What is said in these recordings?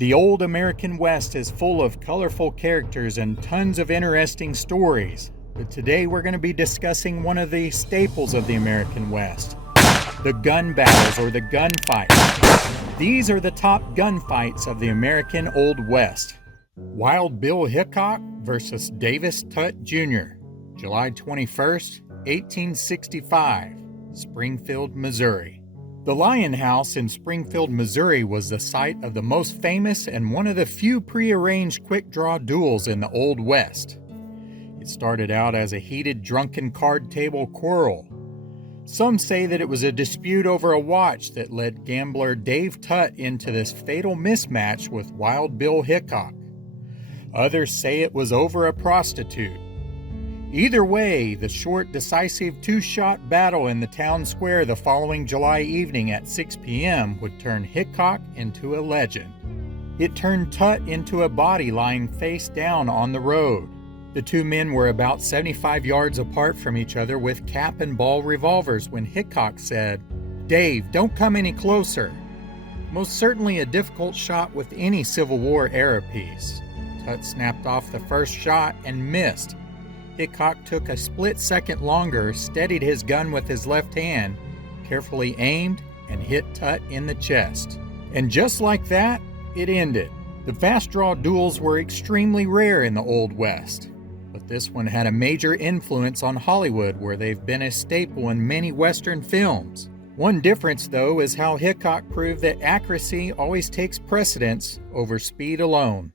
The old American West is full of colorful characters and tons of interesting stories, but today we're going to be discussing one of the staples of the American West, the gun battles or the gunfights. These are the top gunfights of the American Old West. Wild Bill Hickok versus Davis Tutt Jr., July 21st, 1865, Springfield, Missouri. The Lion House in Springfield, Missouri was the site of the most famous and one of the few prearranged quick-draw duels in the Old West. It started out as a heated drunken card table quarrel. Some say that it was a dispute over a watch that led gambler Dave Tutt into this fatal mismatch with Wild Bill Hickok. Others say it was over a prostitute. Either way, the short, decisive two-shot battle in the town square the following July evening at 6 p.m. would turn Hickok into a legend. It turned Tutt into a body lying face down on the road. The two men were about 75 yards apart from each other with cap and ball revolvers when Hickok said, "Dave, don't come any closer." Most certainly a difficult shot with any Civil War era piece. Tutt snapped off the first shot and missed. Hickok took a split second longer, steadied his gun with his left hand, carefully aimed, and hit Tutt in the chest. And just like that, it ended. The fast draw duels were extremely rare in the Old West, but this one had a major influence on Hollywood, where they've been a staple in many Western films. One difference, though, is how Hickok proved that accuracy always takes precedence over speed alone.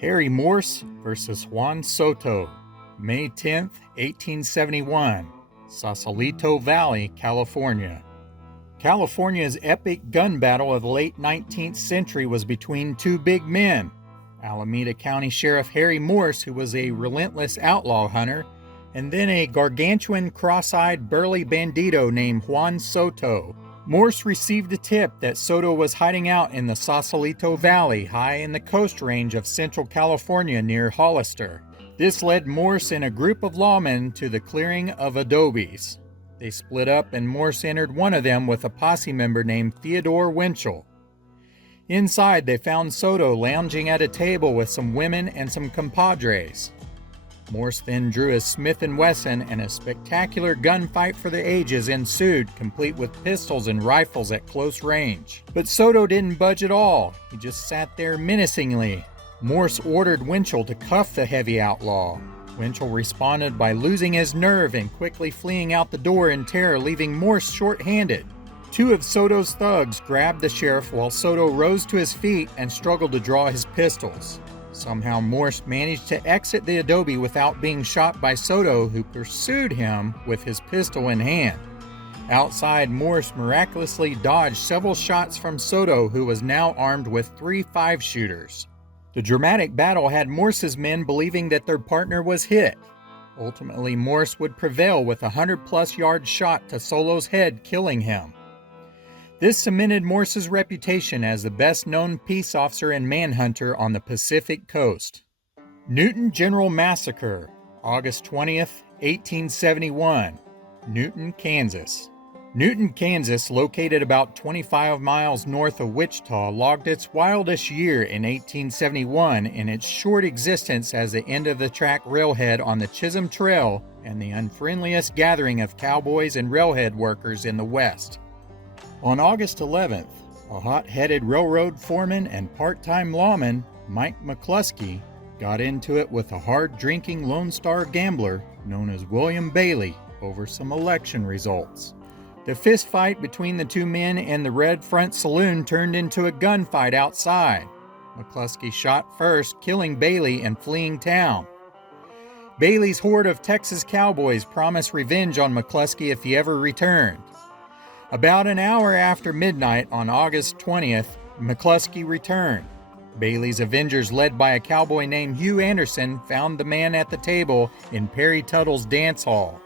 Harry Morse versus Juan Soto, May 10, 1871, Sausalito Valley, California. California's epic gun battle of the late 19th century was between two big men, Alameda County Sheriff Harry Morse, who was a relentless outlaw hunter, and then a gargantuan, cross-eyed, burly bandito named Juan Soto. Morse received a tip that Soto was hiding out in the Sausalito Valley, high in the Coast Range of Central California near Hollister. This led Morse and a group of lawmen to the clearing of adobes. They split up and Morse entered one of them with a posse member named Theodore Winchell. Inside, they found Soto lounging at a table with some women and some compadres. Morse then drew his Smith & Wesson, and a spectacular gunfight for the ages ensued, complete with pistols and rifles at close range. But Soto didn't budge at all. He just sat there menacingly. Morse ordered Winchell to cuff the heavy outlaw. Winchell responded by losing his nerve and quickly fleeing out the door in terror, leaving Morse short-handed. Two of Soto's thugs grabbed the sheriff while Soto rose to his feet and struggled to draw his pistols. Somehow Morse managed to exit the adobe without being shot by Soto, who pursued him with his pistol in hand. Outside, Morse miraculously dodged several shots from Soto, who was now armed with 3 5-shooters. The dramatic battle had Morse's men believing that their partner was hit. Ultimately, Morse would prevail with a 100-plus yard shot to Solo's head, killing him. This cemented Morse's reputation as the best-known peace officer and manhunter on the Pacific Coast. Newton General Massacre, August 20th, 1871, Newton, Kansas. Newton, Kansas, located about 25 miles north of Wichita, logged its wildest year in 1871 in its short existence as the end-of-the-track railhead on the Chisholm Trail and the unfriendliest gathering of cowboys and railhead workers in the West. On August 11th, a hot-headed railroad foreman and part-time lawman, Mike McCluskey, got into it with a hard-drinking Lone Star gambler known as William Bailey over some election results. The fist fight between the two men in the Red Front Saloon turned into a gunfight outside. McCluskey shot first, killing Bailey and fleeing town. Bailey's horde of Texas cowboys promised revenge on McCluskey if he ever returned. About an hour after midnight on August 20th, McCluskey returned. Bailey's Avengers, led by a cowboy named Hugh Anderson, found the man at the table in Perry Tuttle's dance hall.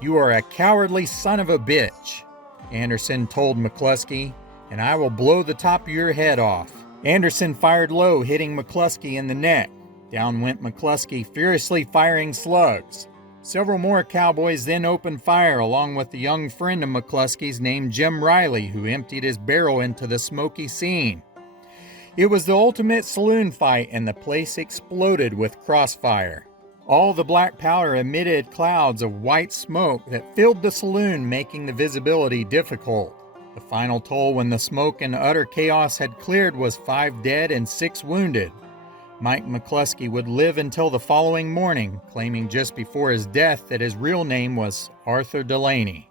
"You are a cowardly son of a bitch," Anderson told McCluskey, "and I will blow the top of your head off." Anderson fired low, hitting McCluskey in the neck. Down went McCluskey, furiously firing slugs. Several more cowboys then opened fire, along with a young friend of McCluskey's named Jim Riley, who emptied his barrel into the smoky scene. It was the ultimate saloon fight, and the place exploded with crossfire. All the black powder emitted clouds of white smoke that filled the saloon, making the visibility difficult. The final toll when the smoke and utter chaos had cleared was 5 dead and 6 wounded. Mike McCluskey would live until the following morning, claiming just before his death that his real name was Arthur Delaney.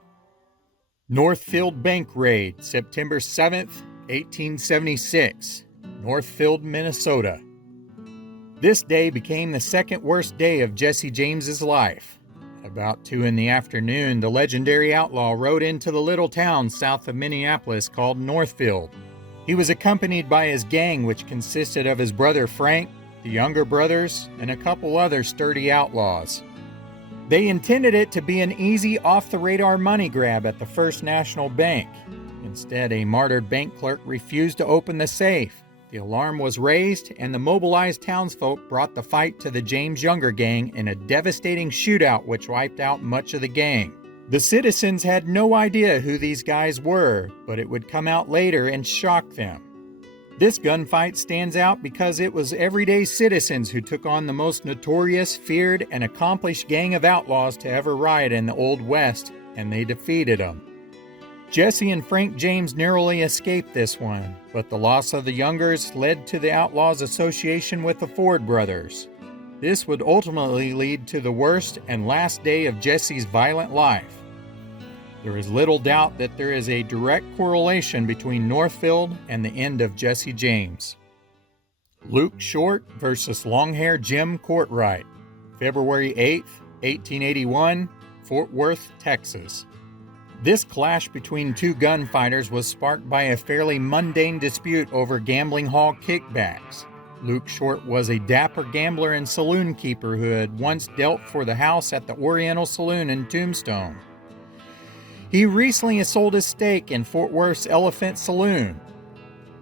Northfield Bank Raid, September 7th, 1876, Northfield, Minnesota. This day became the second worst day of Jesse James's life. About 2 in the afternoon, the legendary outlaw rode into the little town south of Minneapolis called Northfield. He was accompanied by his gang, which consisted of his brother Frank, the younger brothers, and a couple other sturdy outlaws. They intended it to be an easy, off-the-radar money grab at the First National Bank. Instead, a martyred bank clerk refused to open the safe. The alarm was raised, and the mobilized townsfolk brought the fight to the James Younger gang in a devastating shootout which wiped out much of the gang. The citizens had no idea who these guys were, but it would come out later and shock them. This gunfight stands out because it was everyday citizens who took on the most notorious, feared, and accomplished gang of outlaws to ever ride in the Old West, and they defeated them. Jesse and Frank James narrowly escaped this one, but the loss of the Youngers led to the Outlaws' association with the Ford brothers. This would ultimately lead to the worst and last day of Jesse's violent life. There is little doubt that there is a direct correlation between Northfield and the end of Jesse James. Luke Short versus Longhair Jim Courtright, February 8, 1881, Fort Worth, Texas. This clash between 2 gunfighters was sparked by a fairly mundane dispute over gambling hall kickbacks. Luke Short was a dapper gambler and saloon keeper who had once dealt for the house at the Oriental Saloon in Tombstone. He recently sold his stake in Fort Worth's Elephant Saloon.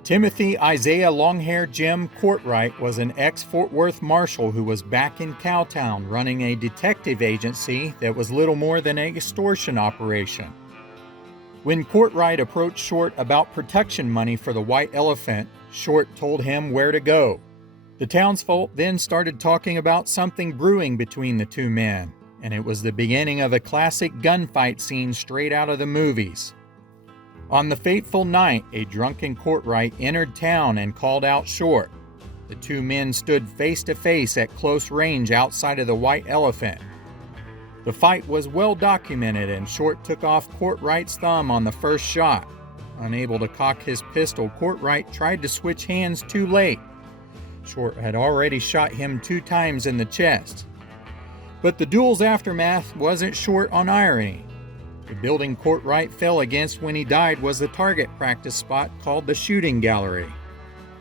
Timothy Isaiah Longhair Jim Courtright was an ex-Fort Worth marshal who was back in Cowtown running a detective agency that was little more than an extortion operation. When Courtright approached Short about protection money for the White Elephant, Short told him where to go. The townsfolk then started talking about something brewing between the 2 men, and it was the beginning of a classic gunfight scene straight out of the movies. On the fateful night, a drunken Courtright entered town and called out Short. The 2 men stood face to face at close range outside of the White Elephant. The fight was well documented, and Short took off Courtright's thumb on the first shot. Unable to cock his pistol, Courtright tried to switch hands too late. Short had already shot him 2 times in the chest. But the duel's aftermath wasn't short on irony. The building Courtright fell against when he died was the target practice spot called the shooting gallery.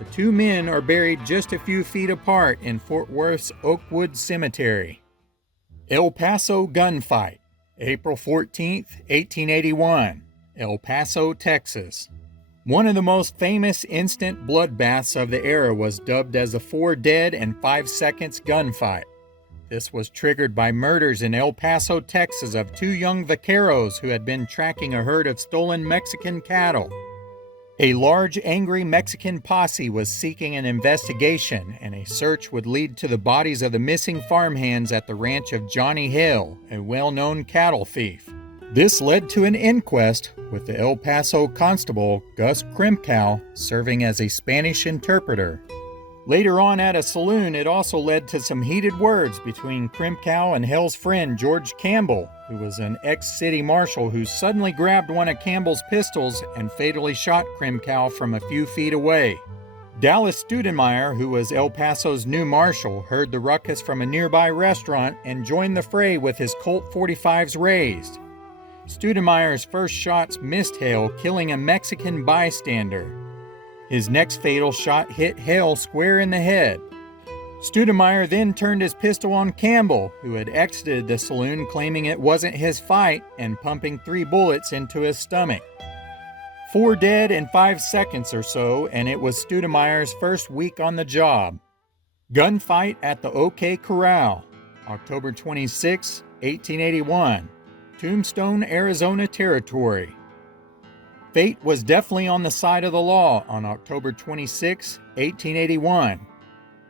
The 2 men are buried just a few feet apart in Fort Worth's Oakwood Cemetery. El Paso Gunfight, April 14, 1881, El Paso, Texas. One of the most famous instant bloodbaths of the era was dubbed as the 4 dead and 5 seconds gunfight. This was triggered by murders in El Paso, Texas of 2 young vaqueros who had been tracking a herd of stolen Mexican cattle. A large, angry Mexican posse was seeking an investigation, and a search would lead to the bodies of the missing farmhands at the ranch of Johnny Hill, a well-known cattle thief. This led to an inquest, with the El Paso constable, Gus Crimcow, serving as a Spanish interpreter. Later on at a saloon, it also led to some heated words between Crimcow and Hill's friend George Campbell, who was an ex-city marshal who suddenly grabbed one of Campbell's pistols and fatally shot Crimcow from a few feet away. Dallas Studemeyer, who was El Paso's new marshal, heard the ruckus from a nearby restaurant and joined the fray with his Colt .45s raised. Studemeyer's first shots missed Hale, killing a Mexican bystander. His next fatal shot hit Hale square in the head. Studemeyer then turned his pistol on Campbell, who had exited the saloon claiming it wasn't his fight and pumping 3 bullets into his stomach. 4 dead in 5 seconds or so, and it was Studemeyer's first week on the job. Gunfight at the O.K.Corral, October 26, 1881, Tombstone, Arizona Territory. Fate was definitely on the side of the law on October 26, 1881.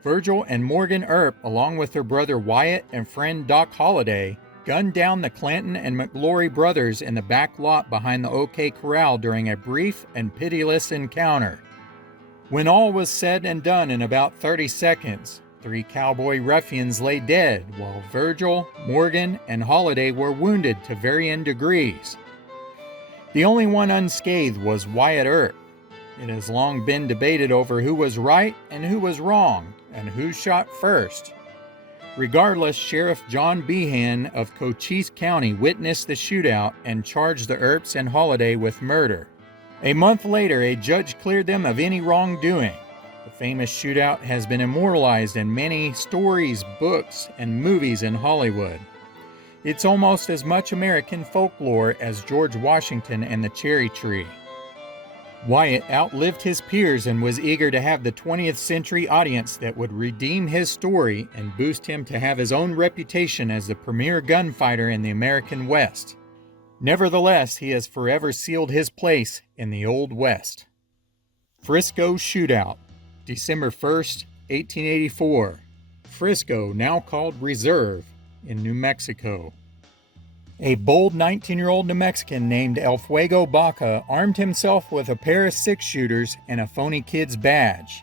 Virgil and Morgan Earp, along with their brother Wyatt and friend Doc Holliday, gunned down the Clanton and McGlory brothers in the back lot behind the O.K.Corral during a brief and pitiless encounter. When all was said and done in about 30 seconds, 3 cowboy ruffians lay dead, while Virgil, Morgan, and Holliday were wounded to varying degrees. The only one unscathed was Wyatt Earp. It has long been debated over who was right and who was wrong, and who shot first. Regardless, Sheriff John Behan of Cochise County witnessed the shootout and charged the Earps and Holliday with murder. A month later, a judge cleared them of any wrongdoing. The famous shootout has been immortalized in many stories, books, and movies in Hollywood. It's almost as much American folklore as George Washington and the cherry tree. Wyatt outlived his peers and was eager to have the 20th century audience that would redeem his story and boost him to have his own reputation as the premier gunfighter in the American West. Nevertheless, he has forever sealed his place in the Old West. Frisco Shootout, December 1st, 1884. Frisco, now called Reserve, in New Mexico. A bold 19-year-old New Mexican named El Fuego Baca armed himself with a pair of 6-shooters and a phony kid's badge.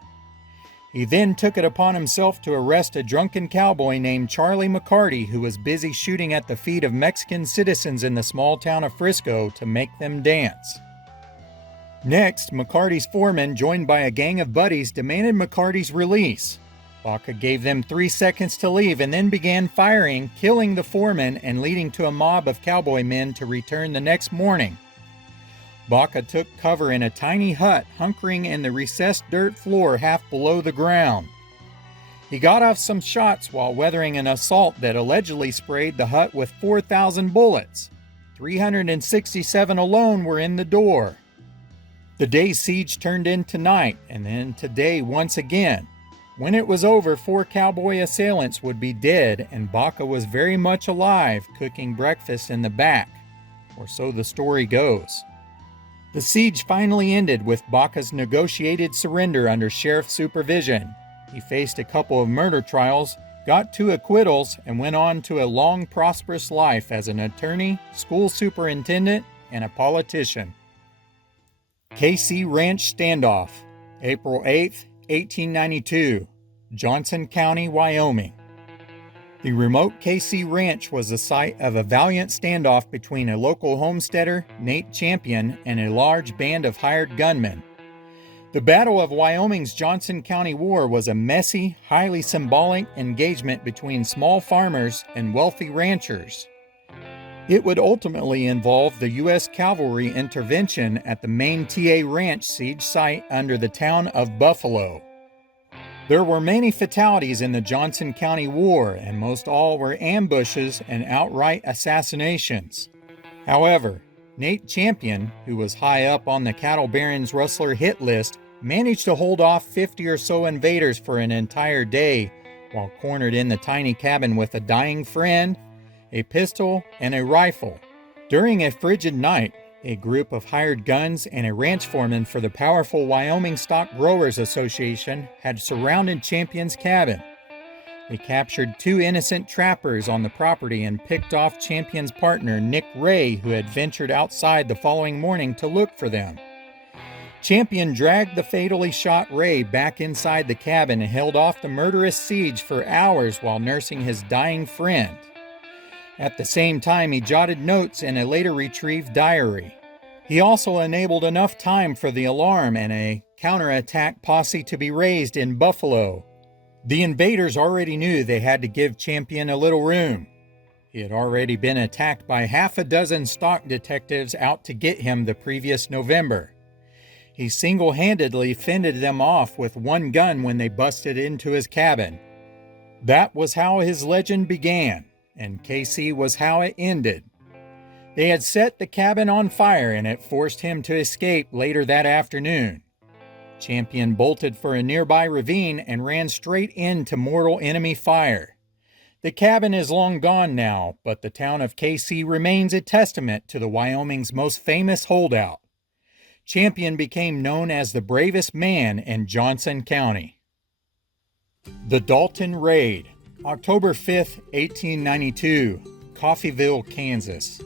He then took it upon himself to arrest a drunken cowboy named Charlie McCarty, who was busy shooting at the feet of Mexican citizens in the small town of Frisco to make them dance. Next, McCarty's foreman, joined by a gang of buddies, demanded McCarty's release. Baca gave them 3 seconds to leave and then began firing, killing the foreman and leading to a mob of cowboy men to return the next morning. Baca took cover in a tiny hut hunkering in the recessed dirt floor half below the ground. He got off some shots while weathering an assault that allegedly sprayed the hut with 4,000 bullets. 367 alone were in the door. The day's siege turned into night, and then to day once again. When it was over, 4 cowboy assailants would be dead, and Baca was very much alive, cooking breakfast in the back. Or so the story goes. The siege finally ended with Baca's negotiated surrender under sheriff supervision. He faced a couple of murder trials, got 2 acquittals, and went on to a long, prosperous life as an attorney, school superintendent, and a politician. KC Ranch Standoff, April 8, 1892, Johnson County, Wyoming. The remote KC Ranch was the site of a valiant standoff between a local homesteader, Nate Champion, and a large band of hired gunmen. The Battle of Wyoming's Johnson County War was a messy, highly symbolic engagement between small farmers and wealthy ranchers. It would ultimately involve the U.S. cavalry intervention at the main TA Ranch siege site under the town of Buffalo. There were many fatalities in the Johnson County War, and most all were ambushes and outright assassinations. However, Nate Champion, who was high up on the cattle baron's rustler hit list, managed to hold off 50 or so invaders for an entire day while cornered in the tiny cabin with a dying friend, a pistol, and a rifle. During a frigid night, a group of hired guns and a ranch foreman for the powerful Wyoming Stock Growers Association had surrounded Champion's cabin. They captured 2 innocent trappers on the property and picked off Champion's partner, Nick Ray, who had ventured outside the following morning to look for them. Champion dragged the fatally shot Ray back inside the cabin and held off the murderous siege for hours while nursing his dying friend. At the same time, he jotted notes in a later retrieved diary. He also enabled enough time for the alarm and a counterattack posse to be raised in Buffalo. The invaders already knew they had to give Champion a little room. He had already been attacked by half a dozen stock detectives out to get him the previous November. He single-handedly fended them off with 1 gun when they busted into his cabin. That was how his legend began, and KC was how it ended. They had set the cabin on fire, and it forced him to escape later that afternoon. Champion bolted for a nearby ravine and ran straight into mortal enemy fire. The cabin is long gone now, but the town of KC remains a testament to the Wyoming's most famous holdout. Champion became known as the bravest man in Johnson County. The Dalton Raid, October 5, 1892, Coffeyville, Kansas.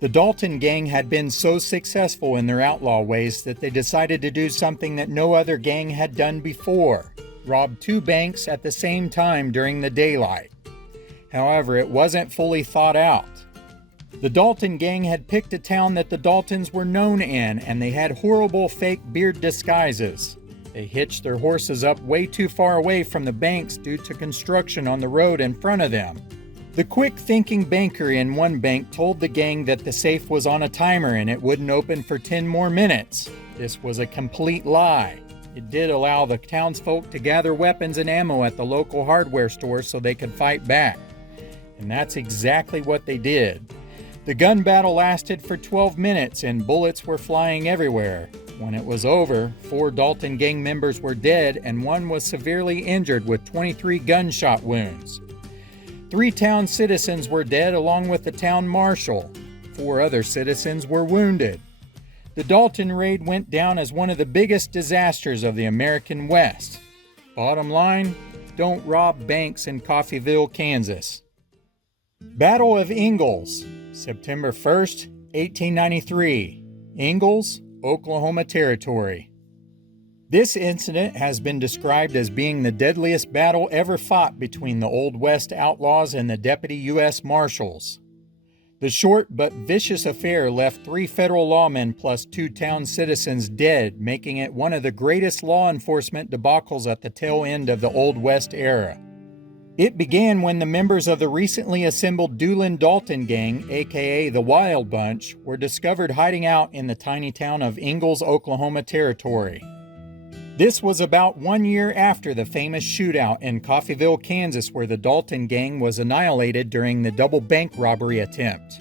The Dalton gang had been so successful in their outlaw ways that they decided to do something that no other gang had done before: rob 2 banks at the same time during the daylight. However, it wasn't fully thought out. The Dalton gang had picked a town that the Daltons were known in, and they had horrible fake beard disguises. They hitched their horses up way too far away from the banks due to construction on the road in front of them. The quick-thinking banker in one bank told the gang that the safe was on a timer and it wouldn't open for 10 more minutes. This was a complete lie. It did allow the townsfolk to gather weapons and ammo at the local hardware store so they could fight back. And that's exactly what they did. The gun battle lasted for 12 minutes and bullets were flying everywhere. When it was over, 4 Dalton gang members were dead and 1 was severely injured with 23 gunshot wounds. 3 town citizens were dead along with the town marshal. 4 other citizens were wounded. The Dalton raid went down as one of the biggest disasters of the American West. Bottom line, don't rob banks in Coffeyville, Kansas. Battle of Ingalls, September 1st, 1893, Ingalls, Oklahoma Territory. This incident has been described as being the deadliest battle ever fought between the Old West outlaws and the Deputy U.S. Marshals. The short but vicious affair left 3 federal lawmen plus 2 town citizens dead, making it one of the greatest law enforcement debacles at the tail end of the Old West era. It began when the members of the recently assembled Doolin-Dalton gang, aka the Wild Bunch, were discovered hiding out in the tiny town of Ingalls, Oklahoma Territory. This was about 1 year after the famous shootout in Coffeyville, Kansas, where the Dalton gang was annihilated during the double bank robbery attempt.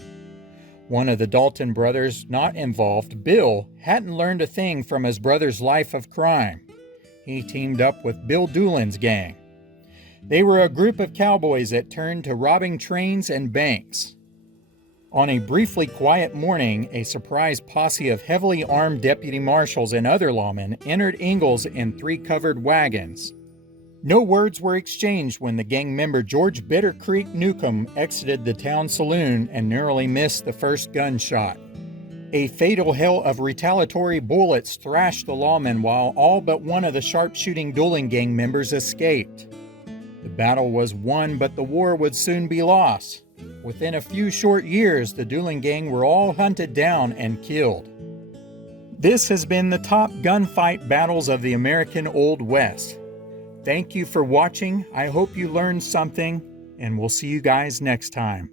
One of the Dalton brothers not involved, Bill, hadn't learned a thing from his brother's life of crime. He teamed up with Bill Doolin's gang. They were a group of cowboys that turned to robbing trains and banks. On a briefly quiet morning, a surprise posse of heavily armed deputy marshals and other lawmen entered Ingalls in 3 covered wagons. No words were exchanged when the gang member George Bitter Creek Newcomb exited the town saloon and narrowly missed the first gunshot. A fatal hail of retaliatory bullets thrashed the lawmen while all but one of the sharpshooting Doolin gang members escaped. The battle was won, but the war would soon be lost. Within a few short years, the Doolin gang were all hunted down and killed. This has been the top gunfight battles of the American Old West. Thank you for watching. I hope you learned something, and we'll see you guys next time.